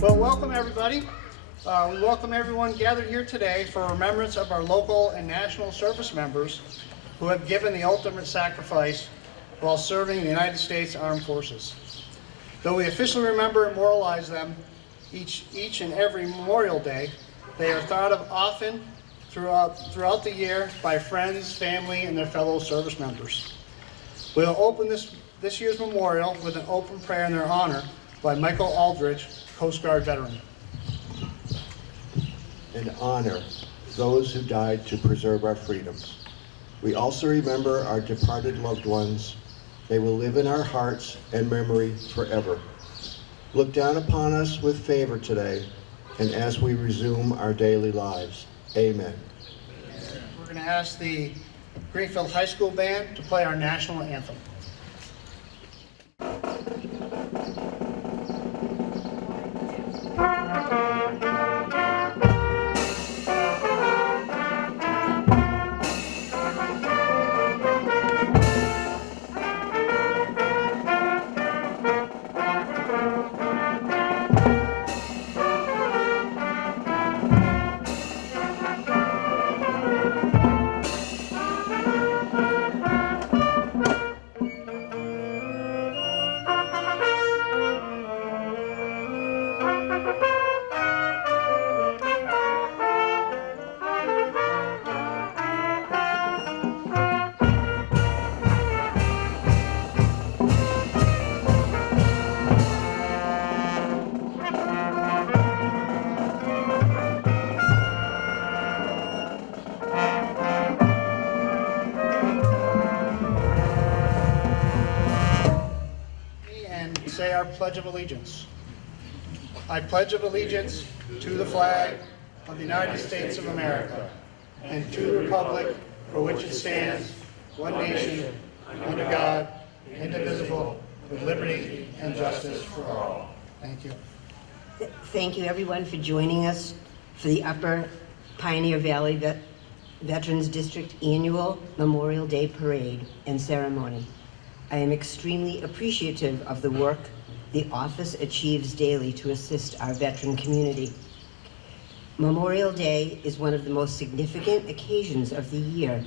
Well, welcome everybody. We welcome everyone gathered here today for remembrance of our local and national service members who have given the ultimate sacrifice while serving in the United States Armed Forces. Though we officially remember and memorialize them each and every Memorial Day, they are thought of often throughout the year by friends, family, and their fellow service members. We'll open this year's memorial with an open prayer in their honor by Michael Aldridge, Coast Guard veteran. And honor those who died to preserve our freedoms. We also remember our departed loved ones. They will live in our hearts and memory forever. Look down upon us with favor today, and as we resume our daily lives. Amen. We're going to ask the Greenfield High School Band to play our national anthem. Say our Pledge of Allegiance. I pledge of allegiance to the flag of the United States of America and to the republic for which it stands, one nation, under God, indivisible, with liberty and justice for all. Thank you. Thank you everyone for joining us for the Upper Pioneer Valley Veterans District Annual Memorial Day Parade and Ceremony. I am extremely appreciative of the work the office achieves daily to assist our veteran community. Memorial Day is one of the most significant occasions of the year.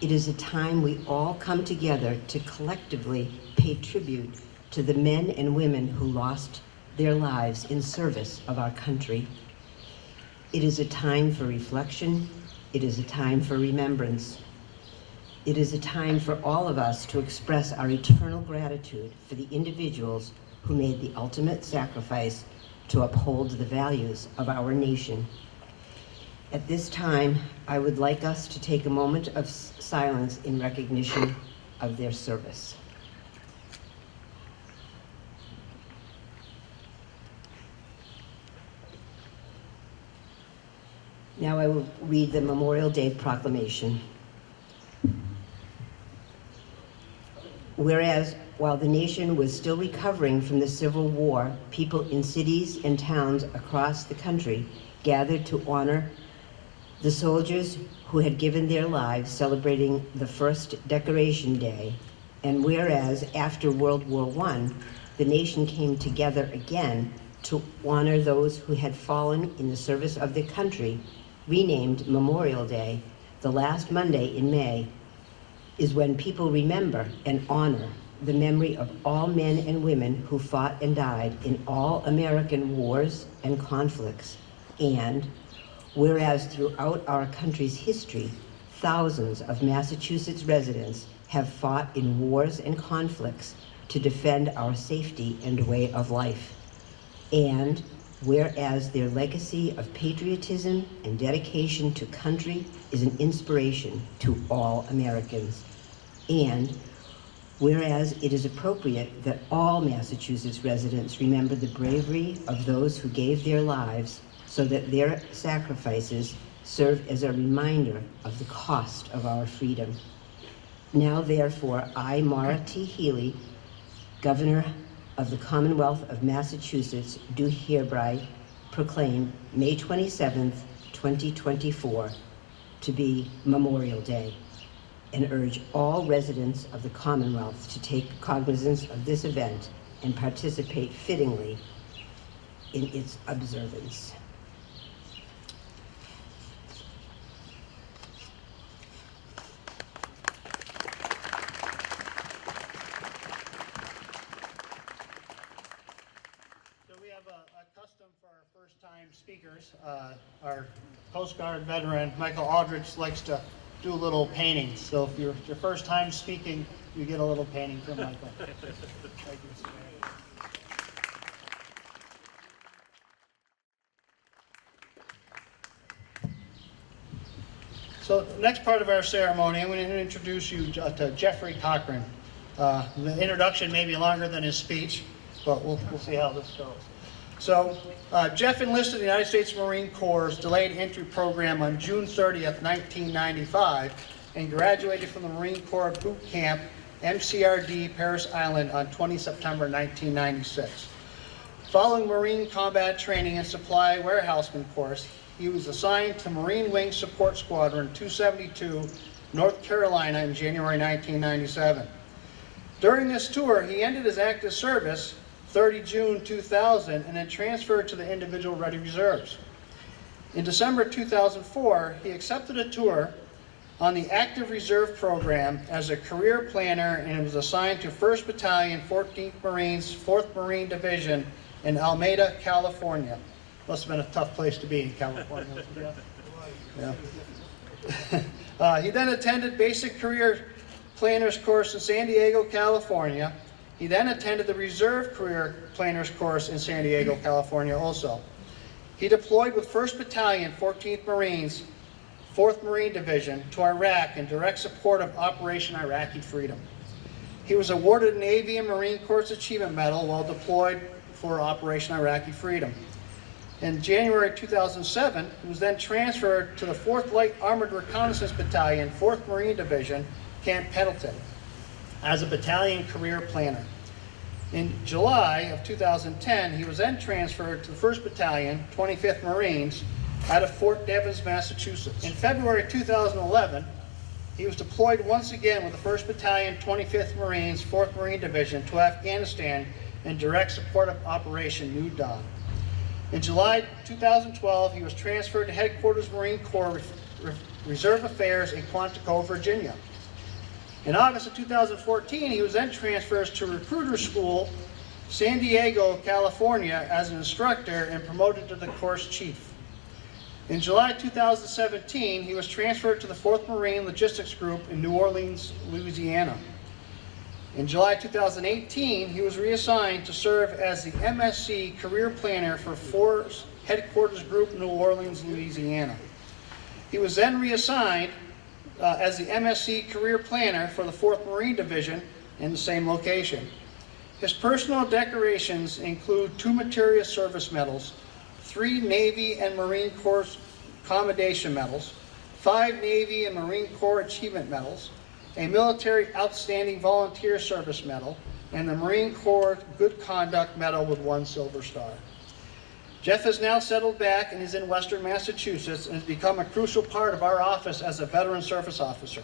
It is a time we all come together to collectively pay tribute to the men and women who lost their lives in service of our country. It is a time for reflection. It is a time for remembrance. It is a time for all of us to express our eternal gratitude for the individuals who made the ultimate sacrifice to uphold the values of our nation. At this time, I would like us to take a moment of silence in recognition of their service. Now I will read the Memorial Day Proclamation. Whereas, while the nation was still recovering from the Civil War, people in cities and towns across the country gathered to honor the soldiers who had given their lives celebrating the first Decoration Day. And whereas, after World War I, the nation came together again to honor those who had fallen in the service of their country, renamed Memorial Day, the last Monday in May, is when people remember and honor the memory of all men and women who fought and died in all American wars and conflicts. And whereas throughout our country's history, thousands of Massachusetts residents have fought in wars and conflicts to defend our safety and way of life. And whereas their legacy of patriotism and dedication to country is an inspiration to all Americans. And whereas it is appropriate that all Massachusetts residents remember the bravery of those who gave their lives so that their sacrifices serve as a reminder of the cost of our freedom. Now therefore, I, Maura T. Healy, Governor of the Commonwealth of Massachusetts, do hereby proclaim May 27th, 2024 to be Memorial Day, and urge all residents of the Commonwealth to take cognizance of this event and participate fittingly in its observance. our Coast Guard veteran, Michael Aldrich, likes to do a little painting. So if it's your first time speaking, you get a little painting from Michael. Thank you, Mr. Mayor. So the next part of our ceremony, I'm going to introduce you to Jeffrey Cochran. The introduction may be longer than his speech, but we'll see how this goes. So Jeff enlisted in the United States Marine Corps' delayed entry program on June 30th, 1995, and graduated from the Marine Corps Boot Camp, MCRD, Paris Island on 20 September 1996. Following Marine combat training and supply warehouseman course, he was assigned to Marine Wing Support Squadron 272, North Carolina in January 1997. During this tour, he ended his active service 30 June 2000 and then transferred to the Individual Ready Reserves. In December 2004, he accepted a tour on the Active Reserve Program as a career planner and was assigned to 1st Battalion, 14th Marines, 4th Marine Division in Alameda, California. Must have been a tough place to be in California. Yeah. He then attended Basic Career Planners course in San Diego, California. He then attended the Reserve Career Planners course in San Diego, California also. He deployed with 1st Battalion, 14th Marines, 4th Marine Division to Iraq in direct support of Operation Iraqi Freedom. He was awarded a Navy and Marine Corps Achievement Medal while deployed for Operation Iraqi Freedom. In January 2007, he was then transferred to the 4th Light Armored Reconnaissance Battalion, 4th Marine Division, Camp Pendleton, as a battalion career planner. In July of 2010, he was then transferred to the 1st Battalion, 25th Marines, out of Fort Devens, Massachusetts. In February 2011, he was deployed once again with the 1st Battalion, 25th Marines, 4th Marine Division to Afghanistan in direct support of Operation New Dawn. In July 2012, he was transferred to Headquarters Marine Corps Reserve Affairs in Quantico, Virginia. In August of 2014, he was then transferred to Recruiter School, San Diego, California, as an instructor and promoted to the course chief. In July 2017, he was transferred to the 4th Marine Logistics Group in New Orleans, Louisiana. In July 2018, he was reassigned to serve as the MSC Career Planner for Force Headquarters Group, New Orleans, Louisiana. He was then reassigned as the MSC Career Planner for the 4th Marine Division in the same location. His personal decorations include 2 Material Service Medals, 3 Navy and Marine Corps Commendation Medals, 5 Navy and Marine Corps Achievement Medals, a Military Outstanding Volunteer Service Medal, and the Marine Corps Good Conduct Medal with 1 Silver Star. Jeff has now settled back and is in Western Massachusetts and has become a crucial part of our office as a Veteran Service Officer.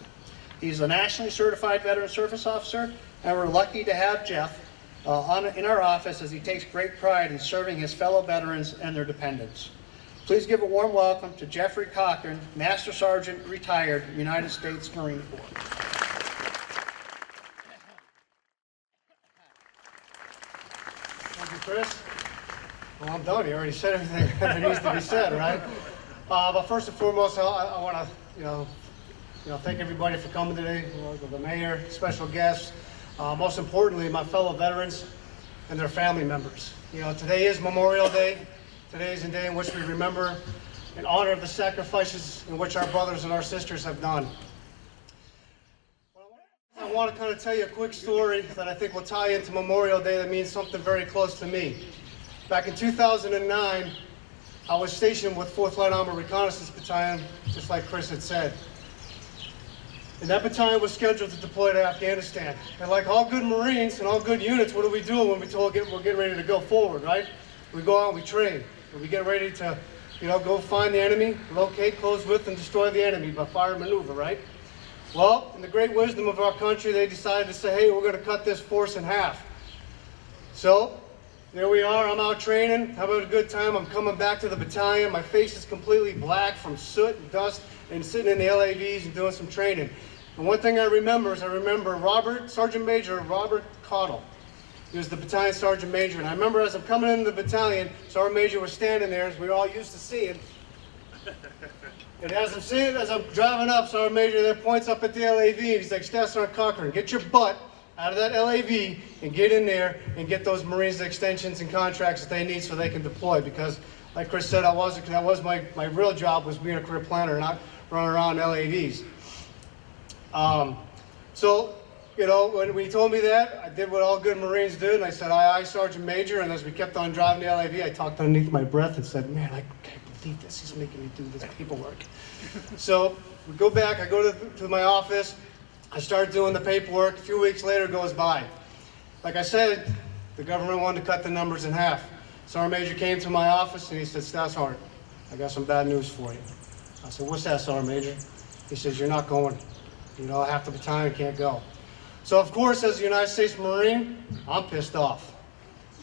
He's a nationally certified Veteran Service Officer, and we're lucky to have Jeff in our office as he takes great pride in serving his fellow veterans and their dependents. Please give a warm welcome to Jeffrey Cochran, Master Sergeant, retired, United States Marine Corps. Thank you, Chris. Well, I'm done. You already said everything that needs to be said, right? But first and foremost, I want to, thank everybody for coming today. The mayor, special guests, most importantly, my fellow veterans and their family members. Today is Memorial Day. Today is a day in which we remember and honor the sacrifices in which our brothers and our sisters have done. I want to kind of tell you a quick story that I think will tie into Memorial Day that means something very close to me. Back in 2009, I was stationed with 4th Light Armored Reconnaissance Battalion, just like Chris had said. And that battalion was scheduled to deploy to Afghanistan. And like all good Marines and all good units, what do we do when we're getting ready to go forward, right? We go out and we train. And we get ready to, go find the enemy, locate, close with, and destroy the enemy by fire and maneuver, right? Well, in the great wisdom of our country, they decided to say, hey, we're going to cut this force in half. So, there we are, I'm out training, having a good time. I'm coming back to the battalion. My face is completely black from soot and dust and sitting in the LAVs and doing some training. And one thing I remember is Sergeant Major Robert Cottle. He was the battalion sergeant major. And I remember as I'm coming into the battalion, Sergeant Major was standing there, as we're all used to seeing. And as I'm driving up, Sergeant Major then points up at the LAV and he's like, Staff Sergeant Cochran, get your butt out of that LAV and get in there and get those Marines the extensions and contracts that they need so they can deploy. Because like Chris said, that was my real job, was being a career planner, not running around LAVs. So, you know, when he told me that, I did what all good Marines do, and I said, aye, aye, Sergeant Major. And as we kept on driving the LAV, I talked underneath my breath and said, man, I can't believe this. He's making me do this paperwork. So we go back, I go to my office, I start doing the paperwork. A few weeks later goes by. Like I said, the government wanted to cut the numbers in half. Sergeant Major came to my office and he said, Staff Sergeant, I got some bad news for you. I said, what's that, Sergeant Major? He says, you're not going. You know, half the battalion can't go. So of course, as a United States Marine, I'm pissed off.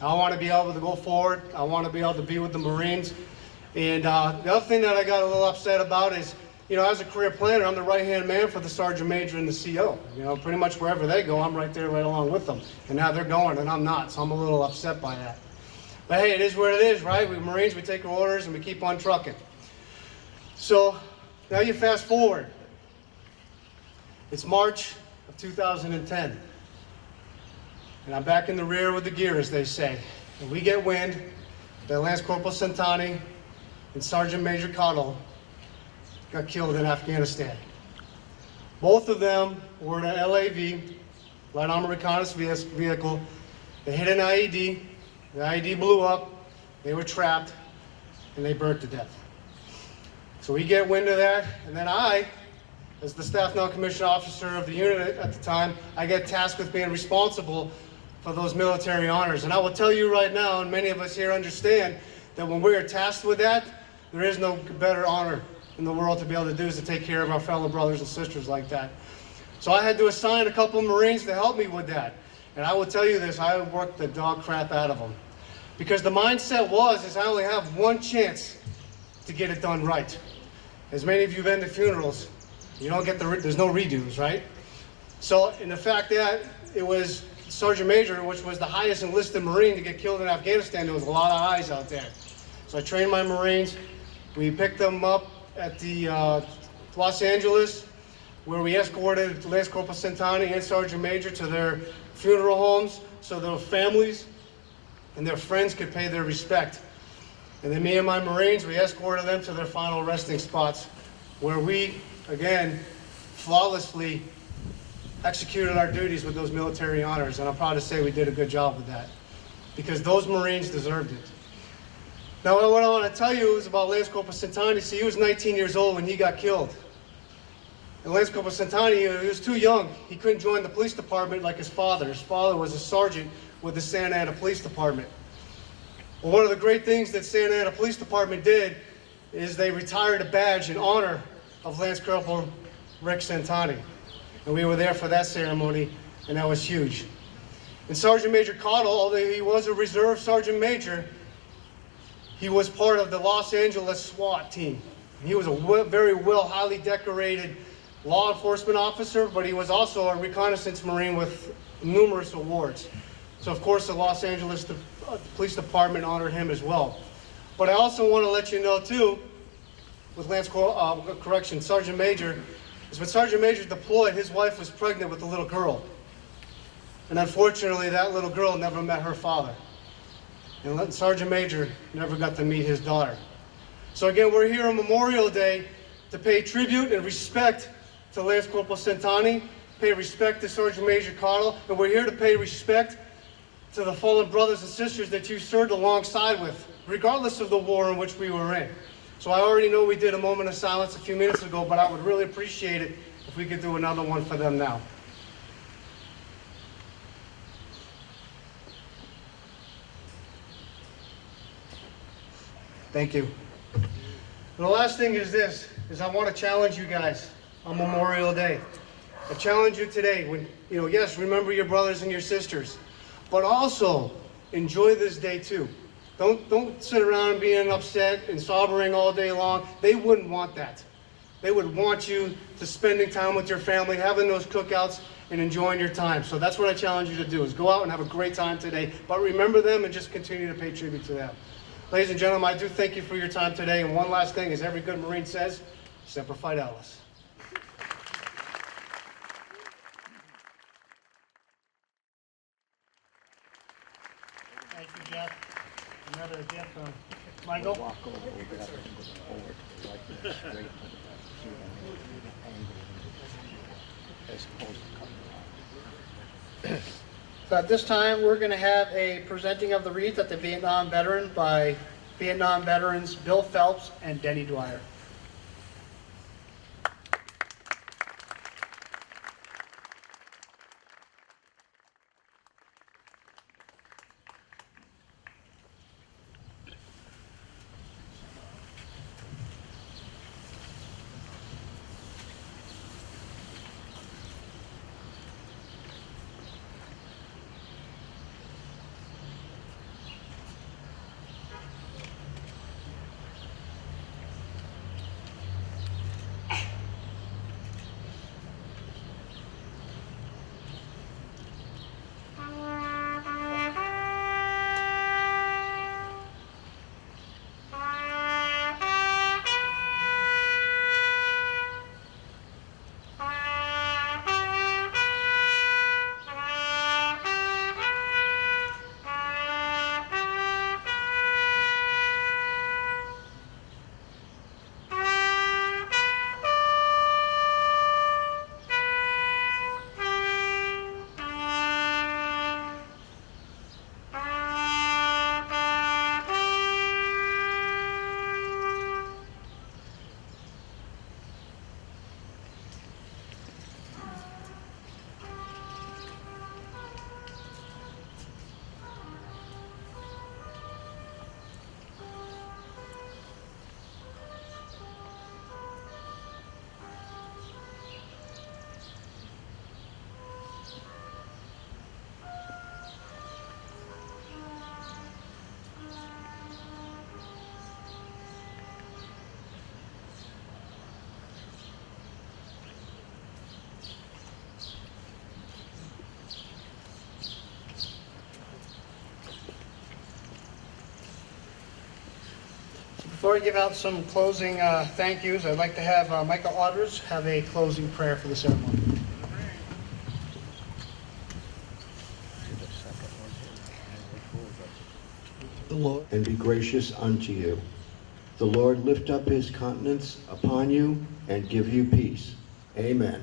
I want to be able to go forward. I want to be able to be with the Marines. And the other thing that I got a little upset about is, you know, as a career planner, I'm the right-hand man for the Sergeant Major and the CO. You know, pretty much wherever they go, I'm right there right along with them. And now they're going and I'm not, so I'm a little upset by that. But hey, it is what it is, right? We Marines, we take our orders and we keep on trucking. So now you fast forward. It's March of 2010. And I'm back in the rear with the gear, as they say. And we get wind that Lance Corporal Centani and Sergeant Major Cottle got killed in Afghanistan. Both of them were in an LAV, light armor reconnaissance vehicle. They hit an IED. The IED blew up. They were trapped, and they burnt to death. So we get wind of that, and then I, as the staff non-commissioned officer of the unit at the time, I get tasked with being responsible for those military honors. And I will tell you right now, and many of us here understand, that when we are tasked with that, there is no better honor in the world to be able to do is to take care of our fellow brothers and sisters like that. So I had to assign a couple of Marines to help me with that. And I will tell you this, I worked the dog crap out of them. Because the mindset is I only have one chance to get it done right. As many of you have been to funerals, you don't get there's no redos, right? So in the fact that it was Sergeant Major, which was the highest enlisted Marine to get killed in Afghanistan, there was a lot of eyes out there. So I trained my Marines. We picked them up at the Los Angeles, where we escorted Lance Corporal Centani and Sergeant Major to their funeral homes so their families and their friends could pay their respect. And then me and my Marines, we escorted them to their final resting spots, where we, again, flawlessly executed our duties with those military honors. And I'm proud to say we did a good job with that, because those Marines deserved it. Now, what I want to tell you is about Lance Corporal Centani. See, he was 19 years old when he got killed. And Lance Corporal Centani, he was too young. He couldn't join the police department like his father. His father was a sergeant with the Santa Ana Police Department. Well, one of the great things that Santa Ana Police Department did is they retired a badge in honor of Lance Corporal Rick Centani. And we were there for that ceremony, and that was huge. And Sergeant Major Cottle, although he was a reserve Sergeant Major, he was part of the Los Angeles SWAT team. He was a very highly decorated law enforcement officer, but he was also a reconnaissance Marine with numerous awards. So of course the Los Angeles Police Department honored him as well. But I also want to let you know too, with Sergeant Major, is when Sergeant Major deployed, his wife was pregnant with a little girl. And unfortunately that little girl never met her father. And Sergeant Major never got to meet his daughter. So again, we're here on Memorial Day to pay tribute and respect to Lance Corporal Centani, pay respect to Sergeant Major Cottle, and we're here to pay respect to the fallen brothers and sisters that you served alongside with, regardless of the war in which we were in. So I already know we did a moment of silence a few minutes ago, but I would really appreciate it if we could do another one for them now. Thank you. And the last thing is this, is I want to challenge you guys on Memorial Day. I challenge you today, yes, remember your brothers and your sisters, but also enjoy this day too. Don't sit around being upset and sobbing all day long. They wouldn't want that. They would want you to spending time with your family, having those cookouts, and enjoying your time. So that's what I challenge you to do, is go out and have a great time today, but remember them and just continue to pay tribute to them. Ladies and gentlemen, I do thank you for your time today, and one last thing, as every good Marine says, Semper Fidelis. Thank you, Jeff. Another gift from Michael. So at this time, we're going to have a presenting of the wreath at the Vietnam Veteran by Vietnam veterans Bill Phelps and Denny Dwyer. Before we give out some closing thank yous, I'd like to have Michael Auders have a closing prayer for the ceremony. And be gracious unto you. The Lord lift up his countenance upon you and give you peace. Amen.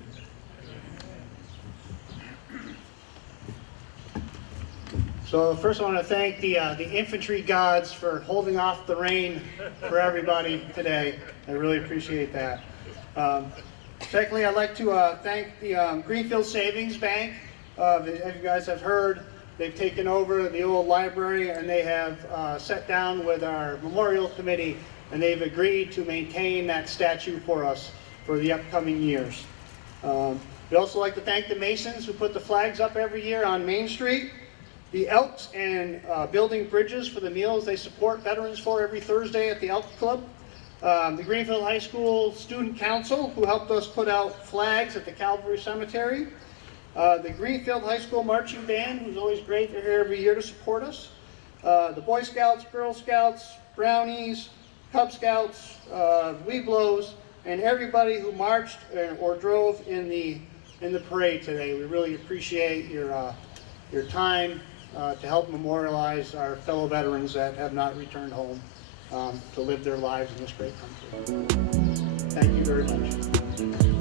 So first I want to thank the infantry gods for holding off the rain for everybody today. I really appreciate that. Secondly, I'd like to thank the Greenfield Savings Bank. As you guys have heard, they've taken over the old library and they have sat down with our memorial committee and they've agreed to maintain that statue for us for the upcoming years. We'd also like to thank the Masons who put the flags up every year on Main Street. The Elks and building bridges for the meals they support veterans for every Thursday at the Elks Club. The Greenfield High School Student Council, who helped us put out flags at the Calvary Cemetery. The Greenfield High School Marching Band, who's always great. They're here every year to support us. The Boy Scouts, Girl Scouts, Brownies, Cub Scouts, Weeblos, and everybody who marched or drove in the parade today. We really appreciate your time to help memorialize our fellow veterans that have not returned home to live their lives in this great country. Thank you very much.